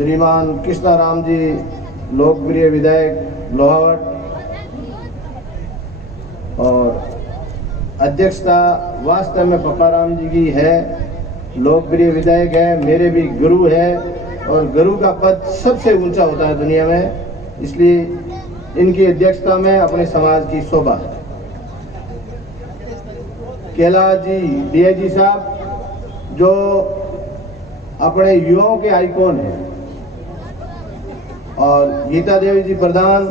श्रीमान कृष्णाराम जी लोकप्रिय विधायक लोहावट और अध्यक्षता वास्तव में पप्पाराम जी की है, लोकप्रिय विधायक है, मेरे भी गुरु है और गुरु का पद सबसे ऊंचा होता है दुनिया में, इसलिए इनकी अध्यक्षता में अपने समाज की शोभा। कैलाश जी डीआईजी साहब जो अपने युवाओं के आइकॉन हैं, और गीता देवी जी प्रधान,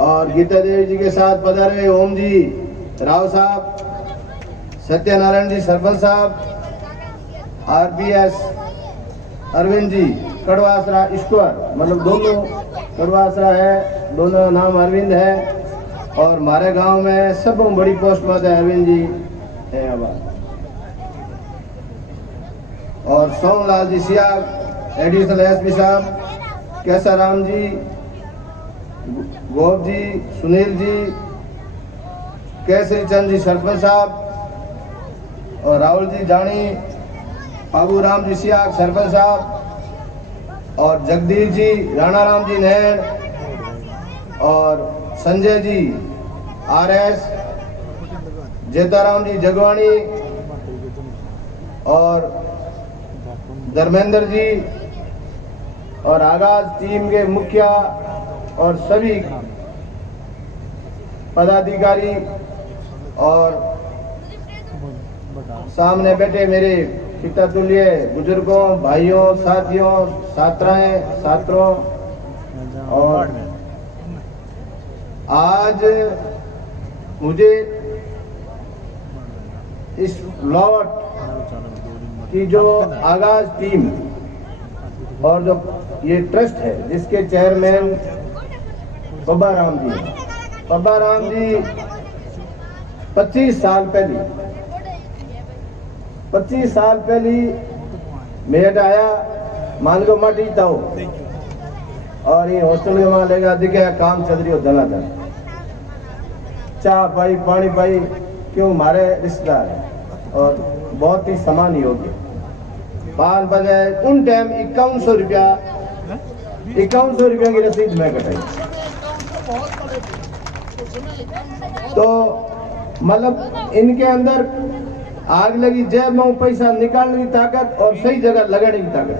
और गीता देवी जी के साथ पधारे ओम जी राव साहब, सत्यनारायण जी सरपंच साहब, आरपीएस अरविंद जी कड़वासरा ईश्वर, मतलब दोनों कड़वासरा है, दोनों नाम अरविंद है, और हमारे गांव में सब बड़ी पोस्ट में अरविंद जी है। अब और सोमलाल जी सियाग एडिशनल एसपी साहब, कैसाराम जी, गोप जी, सुनील जी, केसरी चंद जी सरपंच साहब, और राहुल जी जानी, बाबूराम जी सियाग सरपंच साहब, और जगदीश जी, राणा राम जी नैन, और संजय जी आरएस, जेताराम जी जगवानी, और धर्मेंद्र जी, और आगाज टीम के मुखिया और सभी पदाधिकारी, और सामने बैठे मेरे पिता तुल्य बुजुर्गों, भाइयों, साथियों, छात्राएं, छात्रों, और आज मुझे इस लॉट की जो आगाज टीम और जो ये ट्रस्ट है जिसके चेयरमैन पब्बाराम जी, पब्बाराम जी 25 साल पहले मेट आया मान लो माटी ताओ, और ये हॉस्टल में वहां लेगा दिखे काम चल रही हो धना धन, चाय पाई पानी पाई, क्यों हमारे रिश्तेदार है और बहुत ही समान योग्य। 5 बजे उन टाइम 5100 रुपया की रसीद मैं कटाई। तो मतलब इनके अंदर आग लगी, जेब में पैसा निकालने की ताकत और सही जगह लगाने की ताकत,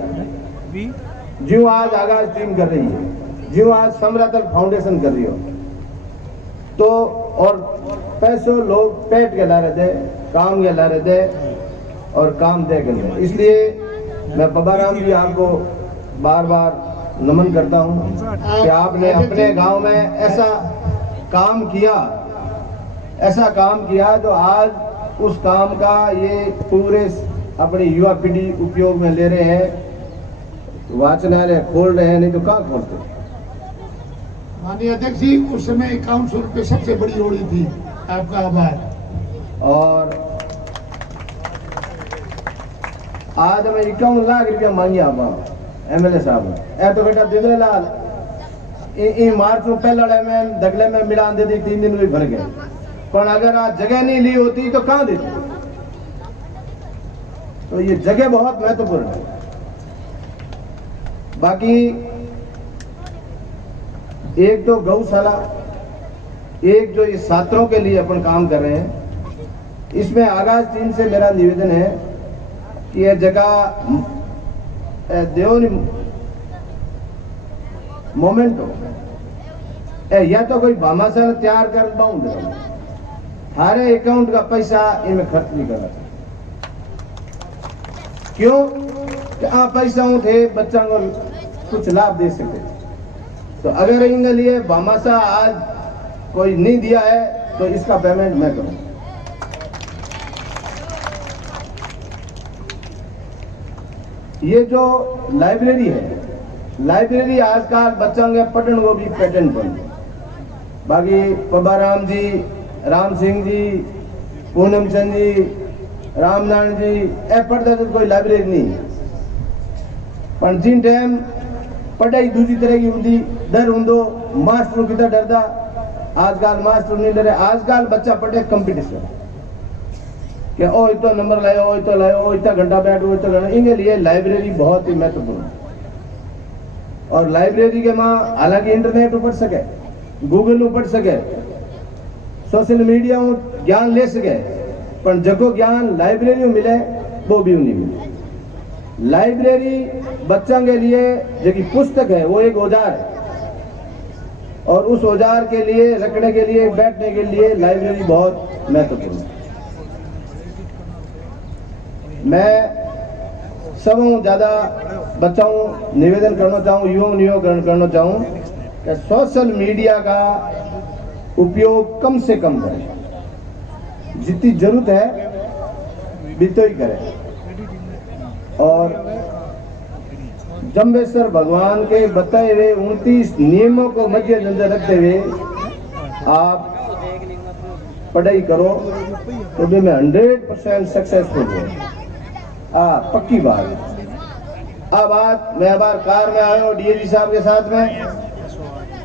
जो आज आगाज टीम कर रही है, जो आज समरातल फाउंडेशन कर रही हो। तो और पैसों लोग पेट के ला रहे थे, काम के ला रहे थे, और काम दे गए। इसलिए मैं पब्बाराम जी आपको बार बार नमन करता हूं कि आपने अपने गांव में ऐसा काम किया जो आज उस काम का ये पूरे अपनी युवा पीढ़ी उपयोग में ले रहे हैं। वाचनालय खोल रहे हैं, नहीं तो कहाँ खोलते। माननीय अध्यक्ष जी, उस समय 5100 रुपये सबसे बड़ी होड़ी थी, आपका आभार। और आज हमें 51 लाख रुपया मांगी आप एमएलए साहब, ए तो बेटा दे दो लाल, मार्च में पहले में दगले में मिलान दे दी, 3 दिन में भर गए। पर अगर आज जगह नहीं ली होती तो कहां देती। तो ये जगह बहुत महत्वपूर्ण है। बाकी एक तो गौशाला, एक जो इस छात्रों के लिए अपन काम कर रहे हैं, इसमें आगाज टीम से मेरा निवेदन है कि यह जगह देवनी मोमेंटो या तो कोई भामाशाला तैयार कर पाऊंगा, थारे अकाउंट का पैसा इनमें खर्च नहीं करना चाहिए। क्यों कि आप पैसा थे बच्चा को कुछ लाभ दे सकते। तो अगर इनके लिए भामाशाह आज कोई नहीं दिया है तो इसका पेमेंट मैं करूं। ये जो लाइब्रेरी है, लाइब्रेरी आजकल बच्चों के पठन को भी पैटर्न बन। बाकी पब्बाराम जी, राम सिंह जी, पूनम चंद जी, रामनारायण जी ए पढ़ता तो कोई लाइब्रेरी नहीं। पर जिन टाइम पढ़ाई दूसरी तरह की होती, डर होंदो, मास्टर कितना डरदा, आजकल मास्टर नहीं डरे। आजकल बच्चा पढ़े कंपटीशन कि ओ इतना नंबर लायो, ओ इतना लायो, ओ इतना घंटा बैठो, इतना घंटा। इनके लिए लाइब्रेरी बहुत ही महत्वपूर्ण है। और लाइब्रेरी के मां हालांकि इंटरनेट पढ़ सके, गूगल पढ़ सके, सोशल मीडिया ज्ञान ले सके, पर जको ज्ञान लाइब्रेरी में मिले वो भी नहीं मिले। लाइब्रेरी बच्चों के लिए जो कि पुस्तक है वो एक औजार है, और उस औजार के लिए, रखने के लिए, बैठने के लिए लाइब्रेरी बहुत महत्वपूर्ण है। मैं सबों ज्यादा बच्चाओं निवेदन करना चाहूँ, युवाओं करना चाहूँ कि सोशल मीडिया का उपयोग कम से कम करें, जितनी जरूरत है बितो ही करें। और जम्बेश्वर भगवान के बताए हुए 29 नियमों को मद्देनजर रखते हुए आप पढ़ाई करो तो भी मैं 100% सक्सेसफुल हूँ। पक्की बात। अब मैं बार कार में आया हूँ डीएजी साहब के साथ में,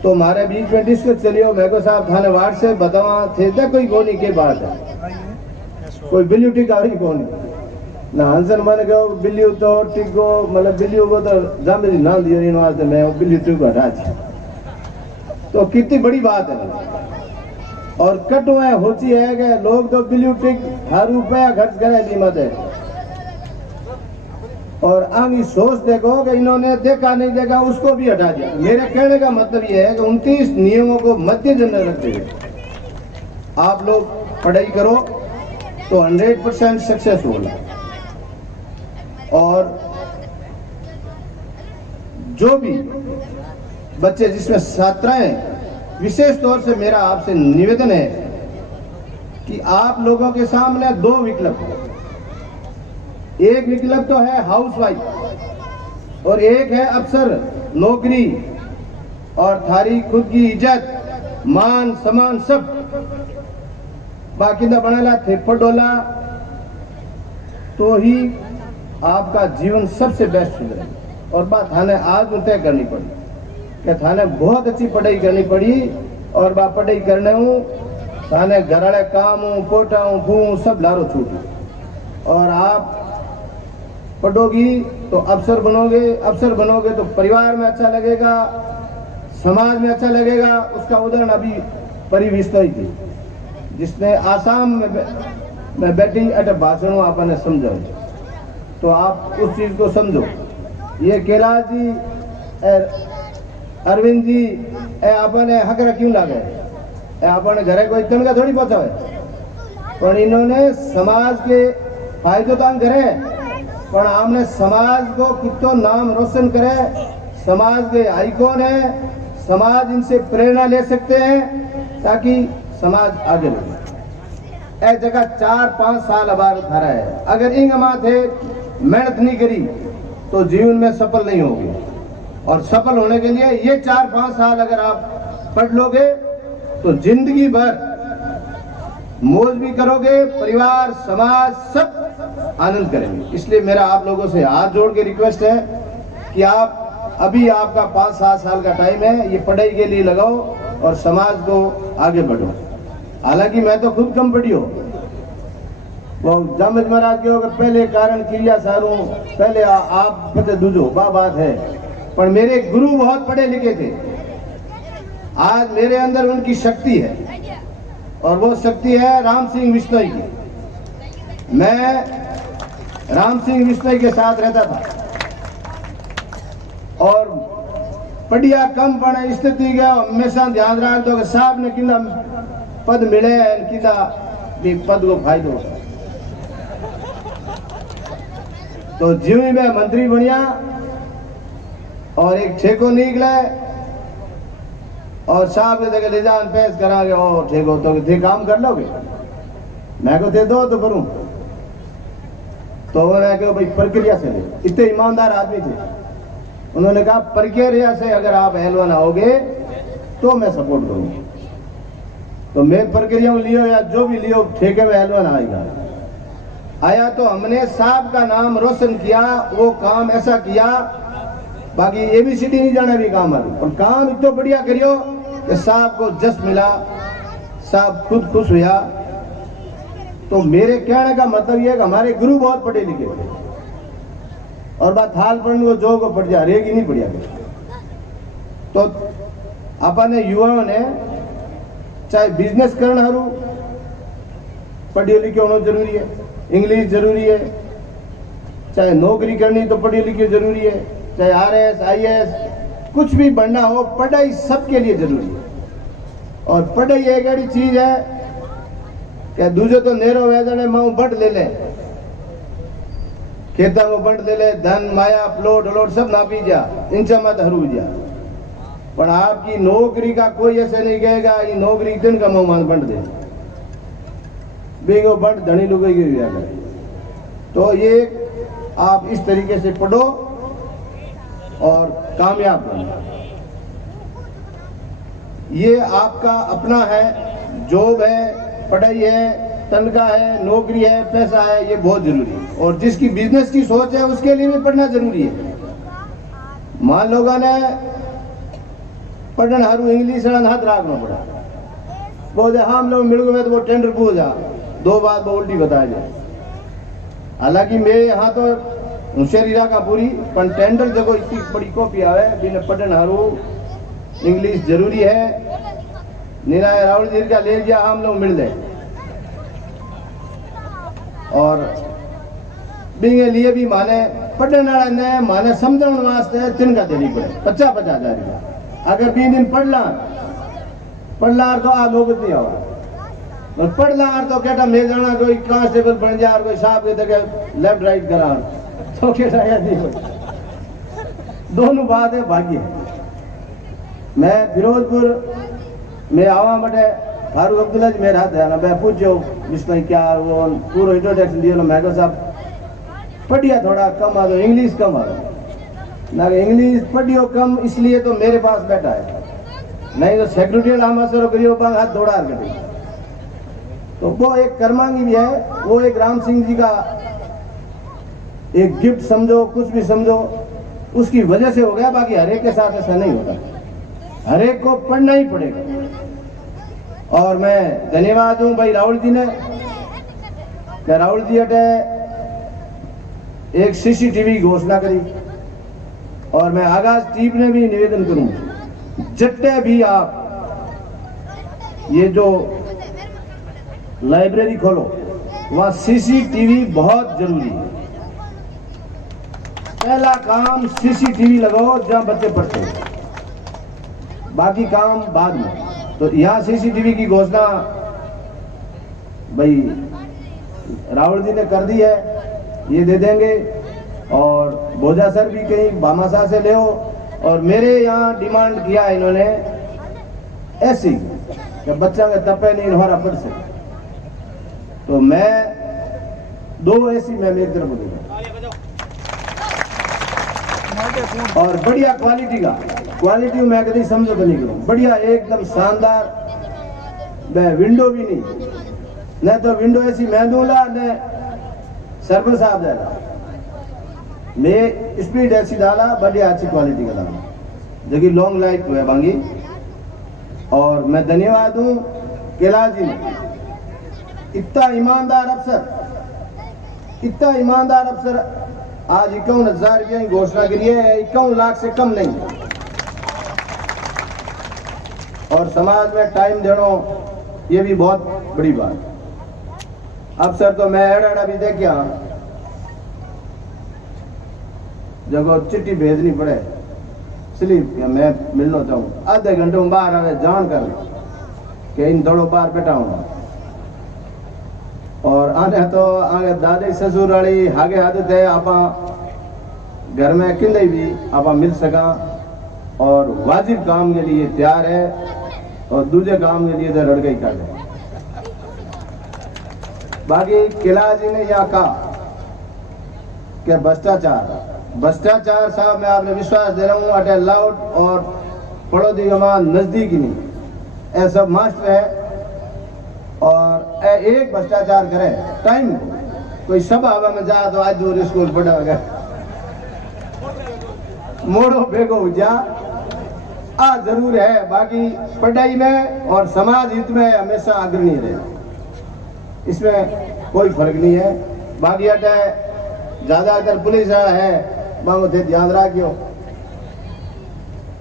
तो हमारे बीच में डिस्कस चलियो, मैं को साहब थाने वार्ड से बतावा थे तो कोई कोनी के बात है, कोई बिल्ली टिक आ रही कोनी ना हंसन मन गयो बिल्ली तो टिको, मतलब बिल्ली को तो जामे ना दियो इन वास्ते मैं बिल्ली टिक हटा दी, तो कितनी बड़ी बात है। और कटो है होती है कि लोग तो बिल्ली टिक हर रुपया खर्च करे कीमत है, और आगे सोच देखो कि इन्होंने देखा नहीं देखा उसको भी हटा दिया। मेरे कहने का मतलब यह है कि 29 नियमों को मद्देनजर रखते हुए आप लोग पढ़ाई करो तो 100% सक्सेस होगा। और जो भी बच्चे जिसमें छात्राएं, विशेष तौर से मेरा आपसे निवेदन है कि आप लोगों के सामने 2 विकल्प है। एक विकल्प तो है हाउसवाइफ और एक है अफसर नौकरी, और थारी खुद की इज्जत मान सम्मान सब बाकिंदा बनाला थे पडोला तो ही आपका जीवन सबसे बेस्ट सुधरे। और बात थाने आज तय करनी पड़ी कि थाने बहुत अच्छी पढ़ाई करनी पड़ी, और बात पढ़ाई करने हूँ थाने घराड़े काम हूँ पोटा हूँ फू सब लारो छूटी, और आप पढ़ोगी तो अफसर बनोगे तो परिवार में अच्छा लगेगा, समाज में अच्छा लगेगा। उसका उदाहरण अभी परिविष्ट ही थी, जिसने आसाम में बैठी अट भाषणों आपने समझो, तो आप उस चीज को समझो। ये कैलाश जी अरविंद जी आपने हकरा क्यों लागे, आपने घरे कोई तनखा थोड़ी पहुंचावे, पर इन्होंने समाज के फायदे तो करे, पर हमने समाज को कितो नाम रोशन करे, समाज के आइकॉन है, समाज इनसे प्रेरणा ले सकते हैं ताकि समाज आगे बढ़े। ए जगह 4-5 साल अबार थारा है, अगर इन थे मेहनत नहीं करी तो जीवन में सफल नहीं होगी, और सफल होने के लिए ये 4-5 साल अगर आप पढ़ लोगे तो जिंदगी भर मौज भी करोगे, परिवार समाज सब आनंद करेंगे। इसलिए मेरा आप लोगों से हाथ जोड़ के रिक्वेस्ट है कि आप अभी आपका 5-7 साल का टाइम है, ये पढ़ाई के लिए लगाओ और समाज को आगे बढ़ो। हालांकि मैं तो खुद कम पढ़ी हो, वो जामिद महाराज के होकर पहले कारण क्रिया सारू पहले आप पते दूजो बात है, पर मेरे गुरु बहुत पढ़े लिखे थे। आज मेरे अंदर उनकी शक्ति है, और वो शक्ति है राम सिंह बिश्नोई की। मैं राम सिंह बिश्नोई के साथ रहता था, और पढ़िया कम पढ़े स्थिति का हमेशा ध्यान रख दो कि साहब ने किला पद मिले किला भी पद को फायदो। तो जीव में मंत्री बनिया और एक ठेको निकले, और साहब ने जगह ले जान पेश करांगे, और ठेको तो थे काम कर लोगे, मैं को दे दो तो करूं, तो मैं कहो भाई प्रक्रिया से ले। इतने ईमानदार आदमी थे, उन्होंने कहा प्रक्रिया से अगर आप एलवन आओगे तो मैं सपोर्ट करूंगा। तो मैं प्रक्रिया में लियो या जो भी लियो ठेके में एलवन आया, तो हमने साहब का नाम रोशन किया, वो काम ऐसा किया, बाकी एबीसीडी नहीं जाना भी काम आलू, पर काम इतना बढ़िया करियो कि साहब को जस मिला, साहब खुद खुश हुआ। तो मेरे कहने का मतलब यह है कि हमारे गुरु बहुत पढ़े लिखे थे, और बात हाल पढ़ने को जो को पढ़ जा रेगी नहीं पढ़िया। तो अपने युवाओं ने चाहे बिजनेस करना पढ़े लिखे होना जरूरी है, इंग्लिश जरूरी है, चाहे नौकरी करनी तो पढ़े लिखे जरूरी है, चाहे RS IAS कुछ भी बनना हो, पढ़ाई सबके लिए जरूरी है। और पढ़ाई एक ऐसी चीज है कि दूसरे तो नेरो वेदने माऊ बट ले ले, खेता में बट ले ले, धन माया प्लॉट अलोट सब ना पी जा, इंचा मत हरू जा। पर आपकी नौकरी का कोई ऐसे नहीं कहेगा ये नौकरी दिन का मुंह बंट दे, बेगो बंट धनी लुगाई गई है। तो ये आप इस तरीके से पढ़ो और कामयाब बनो। ये आपका अपना है, जॉब है, पढ़ाई है, तनख्वाह है, नौकरी है, पैसा है, ये बहुत जरूरी है। और जिसकी बिजनेस की सोच है उसके लिए भी पढ़ना जरूरी है। मान लोगों ने पढ़न हारू इंग्लिश हाथ रखना पड़ा, बोले हम लोग मिल गए तो वो टेंडर पूछ जा, 2 बात वो उल्टी बताया जाए। हालांकि मेरे यहाँ तो होशियारी का पूरी, पर टेंडर जगह इतनी बड़ी कॉपी आवे बिना पढ़न हारू इंग्लिश जरूरी है। निराय राहुल जी का ले गया हम लोग मिल गए, और बिंगे लिए भी माने पढ़ने वाला ने माने समझने वास्ते तिनका देनी पड़े 50-50 हजार रुपया। अगर 20 दिन पढ़ला तो आ लोग नहीं आवा, और पढ़ला तो कहता मैं जाना कोई कांस्टेबल बन जा, कोई साहब के तक लेफ्ट राइट करा तो कहता है नहीं हो। दोनों बात है भाग्य। मैं फिरोजपुर में आवा बटे फारूक अब्दुल्ला जी मेरे हाथ है ना, मैं पूछो इसमें क्या वो पूरा इंट्रोडक्शन दिया ना, मैं कहा साहब पढ़िया थोड़ा कम आ, तो इंग्लिश कम आ ना, इंग्लिश पढ़ियो कम इसलिए तो मेरे पास बैठा है, नहीं तो सेक्रेटरी हम असर करियो हाथ दौड़ा कर। तो वो एक कर्मांगी भी है, वो एक राम सिंह जी का एक गिफ्ट समझो, कुछ भी समझो, उसकी वजह से हो गया। बाकी हरेक के साथ ऐसा नहीं होता, हरेक को पढ़ना ही पड़ेगा। और मैं धन्यवाद हूं भाई राहुल जी ने, राहुल जी अटे एक CCTV घोषणा करी, और मैं आगाज टीम ने भी निवेदन करूं, जट्टे भी आप ये जो लाइब्रेरी खोलो वहां CCTV बहुत जरूरी है। पहला काम CCTV लगाओ जहां बच्चे पढ़ते हैं, बाकी काम बाद में। तो यहाँ CCTV की घोषणा भाई राहुल जी ने कर दी है, ये दे देंगे। और भोजा सर भी कहीं भामाशाह से ले हो, और मेरे यहाँ डिमांड किया इन्होंने ऐसी कि बच्चा के तपे नहीं हमारा पढ़ सके, तो मैं 2 ऐसी मैं मेरी तरफ दूंगा, और बढ़िया क्वालिटी का, क्वालिटी मैं कभी समझो तो नहीं करूँ, बढ़िया एकदम शानदार। मैं विंडो भी नहीं तो विंडो ऐसी मैं दूंगा न सरपंच साहब जाएगा, मैं स्पीड ऐसी डाला, बढ़िया अच्छी क्वालिटी का डाला, जो कि लॉन्ग लाइफ है बांगी। और मैं धन्यवाद दूं कैलाश जी ने, इतना ईमानदार अफसर आज 51,000 रुपया की घोषणा करी है, 51 लाख से कम नहीं। और समाज में टाइम देना ये भी बहुत बड़ी बात। अफसर तो मैं एड़ा भी देखिया जब चिट्ठी भेजनी पड़े स्लिप या मैं मिलना चाहूँ, आधे घंटे में बाहर आवे जान कर कि इन दौड़ों बाहर बैठा हूँ। और आने तो आगे दादी ससुर वाली आगे आदत है, आप घर में किन्हीं भी आप मिल सका, और वाजिब काम के लिए तैयार है, और दूसरे काम के लिए तो लड़के ही कर। बाकी कैलाश जी ने यहाँ कहा कि भ्रष्टाचार साहब मैं आपने विश्वास दे रहा हूँ अटे अलाउड, और पड़ोसी हमारा नजदीक ही नहीं, ऐसा मास्टर है। और एक भ्रष्टाचार करे टाइम कोई सभा हवा में जा तो आज दूर स्कूल पढ़ा होगा, मोड़ो भेगो जा आ जरूर है। बाकी पढ़ाई में और समाज हित में हमेशा अग्रणी रहे, इसमें कोई फर्क नहीं है। बाकी अटे ज्यादातर पुलिस है बाबू थे ध्यान रखियो,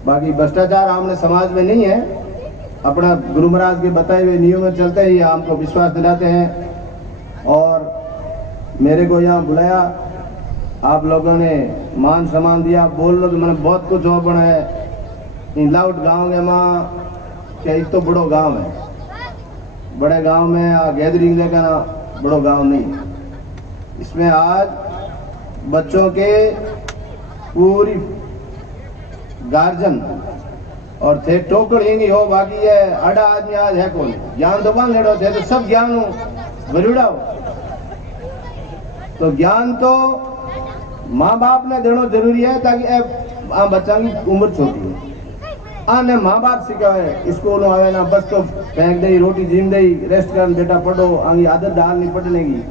बाकी भ्रष्टाचार हमने समाज में नहीं है, अपना गुरु महाराज के बताए हुए नियम में चलते ही हमको विश्वास दिलाते हैं। और मेरे को यहाँ बुलाया, आप लोगों ने मान सम्मान दिया, बोल लो तो मैंने बहुत कुछ हो बना है। इन लाउट गाँव के माँ क्या एक तो बड़ो गांव है, बड़े गांव में गैदरिंग देखना बड़ो गांव नहीं। इसमें आज बच्चों के पूरी गार्जन और थे टोकड़ यही हो, बाकी है आड़ा आदमी आज है कौन ज्ञान तो बांध लेड़ो थे, तो सब ज्ञान भरूड़ा हो। तो ज्ञान तो माँ बाप ने देना जरूरी है, ताकि बच्चा की उम्र छोटी है। आने माँ बाप सिखावे, स्कूल आवे ना बस तो फेंक दे रोटी जीम दे, रेस्ट कर बेटा पढ़ो, आगे आदत डाल नहीं पढ़ने की।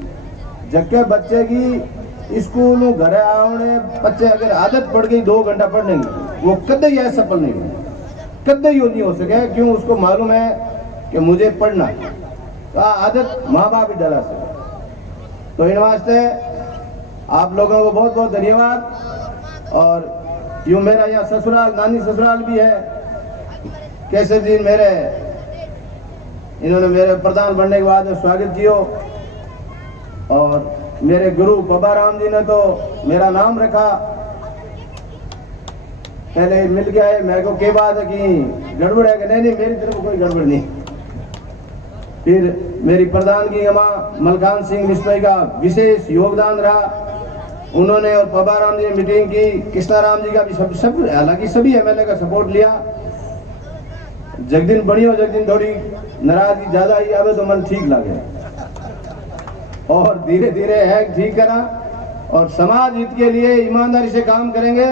जबकि बच्चे की स्कूल घर आने बच्चे अगर आदत पड़ गई 2 घंटा पढ़ने की, वो कदे ही सफल नहीं हो, कदे ही नहीं हो सके। क्यों? उसको मालूम है कि मुझे पढ़ना, तो आदत माँ बाप ही डाला सके। तो इन वास्ते आप लोगों को बहुत बहुत धन्यवाद। और यूं मेरा यहाँ ससुराल, नानी ससुराल भी है, कैसे दिन मेरे इन्होंने मेरे प्रधान बनने के बाद स्वागत किया। और मेरे गुरु बाबा राम जी ने तो मेरा नाम रखा, पहले मिल गया है। मेरे को क्या बात है कि गड़बड़ है कि नहीं, मेरी तरफ कोई गड़बड़ नहीं। फिर मेरी प्रधान की अम्मा मलकान सिंह बिश्नोई का विशेष योगदान रहा, उन्होंने और बाबा राम जी ने मीटिंग की, कृष्णा राम जी का भी सब हालांकि सभी एमएलए का सपोर्ट लिया। जगदिन बड़ी हो, जगदिन थोड़ी नाराजगी ज्यादा ही आवे तो मन ठीक लगे, और धीरे धीरे है ठीक करा। और समाज हित के लिए ईमानदारी से काम करेंगे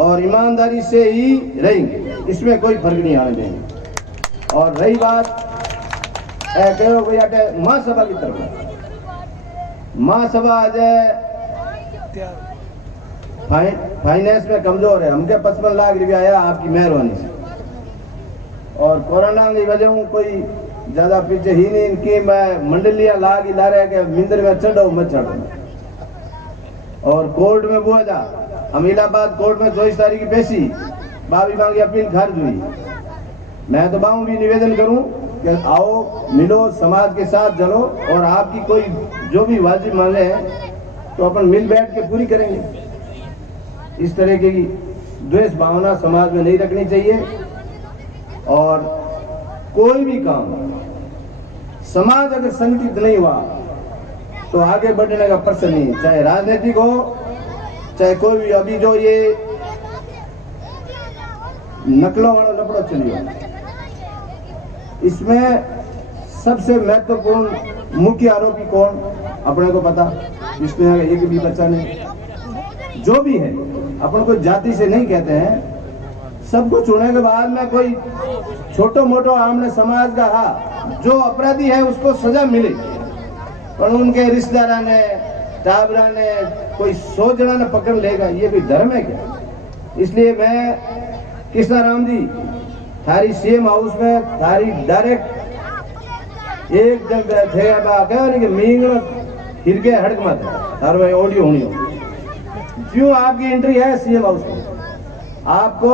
और ईमानदारी से ही रहेंगे, इसमें कोई फर्क नहीं आने देंगे। और रही बात महासभा की तरफ, महासभा आज फाइनेंस में कमजोर है, हमके 55 लाख रुपया आया आपकी मेहरबानी से। और कोरोना की वजह कोई ज्यादा पीछे ही नहीं, इनकी मैं मंडलियां लाग ही ला रहे कि मिंदर में चढ़ो मत चढ़ो। और कोर्ट में बुआ जा, अमीलाबाद कोर्ट में 24 तारीख की पेशी, बाबी मांगी अपील खारिज हुई। मैं तो बाहू भी निवेदन करूं कि आओ मिलो, समाज के साथ चलो, और आपकी कोई जो भी वाजिब मांगे हैं तो अपन मिल बैठ के पूरी करेंगे। इस तरह की द्वेष भावना समाज में नहीं रखनी चाहिए। और कोई भी काम समाज अगर संगठित नहीं हुआ तो आगे बढ़ने का प्रश्न नहीं, चाहे राजनीतिक हो चाहे कोई भी। अभी जो ये नकलों वाला लफड़ा चलिए, इसमें सबसे महत्वपूर्ण मुख्य आरोपी कौन, अपने को पता, इसमें एक भी बच्चा नहीं। जो भी है अपन को जाति से नहीं कहते हैं, सब कुछ होने के बाद में कोई छोटो मोटो आमने समाज का हा जो अपराधी है उसको सजा मिले, पर उनके रिश्तेदार ने टाबरा ने कोई 100 जना ने पकड़ लेगा, ये भी धर्म है क्या? इसलिए मैं कृष्णा राम जी थारी सीएम हाउस में थारी डायरेक्ट एक जन थे, अब कि मींगण हिरके हड़क मत हर भाई ऑडियो होनी हो। क्यों आपकी एंट्री है सीएम हाउस में, आपको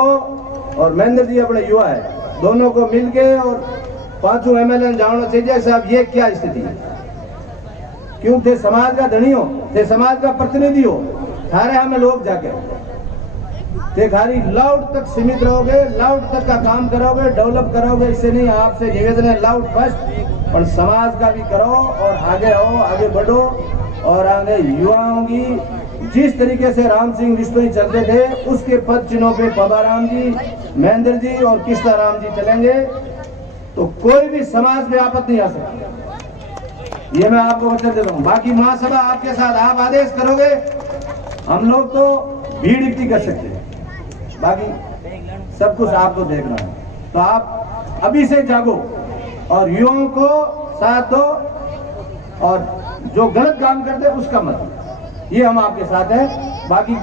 और महेंद्र जी अपने युवा है, दोनों को मिलके और 5 एमएलए जानना चाहिए साहब ये क्या स्थिति है। क्यों थे समाज का धनी हो, थे समाज का प्रतिनिधि हो, थारे हमें लोग जाके थे खाली लाउड तक सीमित रहोगे, लाउड तक का काम करोगे, डेवलप करोगे, इससे नहीं। आपसे निवेदन है लाउड फर्स्ट, पर समाज का भी करो और आगे आओ, आगे बढ़ो। और आगे युवाओं की जिस तरीके से राम सिंह बिश्नोई चलते थे उसके पद चिन्हों पे बाबा राम जी, महेंद्र जी और कृष्णा राम जी चलेंगे तो कोई भी समाज में आपत्ति नहीं आ सकती, ये मैं आपको वचन देता हूँ। बाकी महासभा आपके साथ, आप आदेश करोगे, हम लोग तो भीड़ इकट्ठी कर सकते हैं, बाकी सब कुछ आपको देखना है। तो आप अभी से जागो और युवाओं को साथ दो, और जो गलत काम करते हैं उसका मत, ये हम आपके साथ हैं। बाकी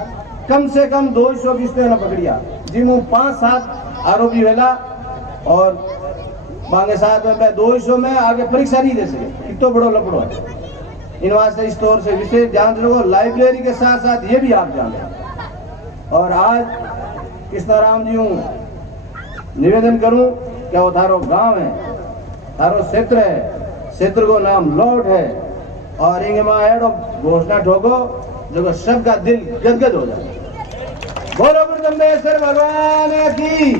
कम से कम 220 ने पकड़िया, जिन्होंने 5-7 आरोपी वेला, और बांगे साथ में 200 में आगे परीक्षा नहीं दे सके, इतना बड़ो लपड़ो है। इन वास्ते इस तौर से विशेष ध्यान रखो। लाइब्रेरी के साथ साथ ये भी आप जान रहे। और आज कृष्णाराम जी हूँ निवेदन करूं क्या वो थारो गांव है, थारो क्षेत्र है, क्षेत्र को नाम लौट है और इंगे मां एडो घोषणा ठोको जो सबका दिल गदगद हो जाए। बोलो गुरु ब्रह्मेश्वर भगवान की।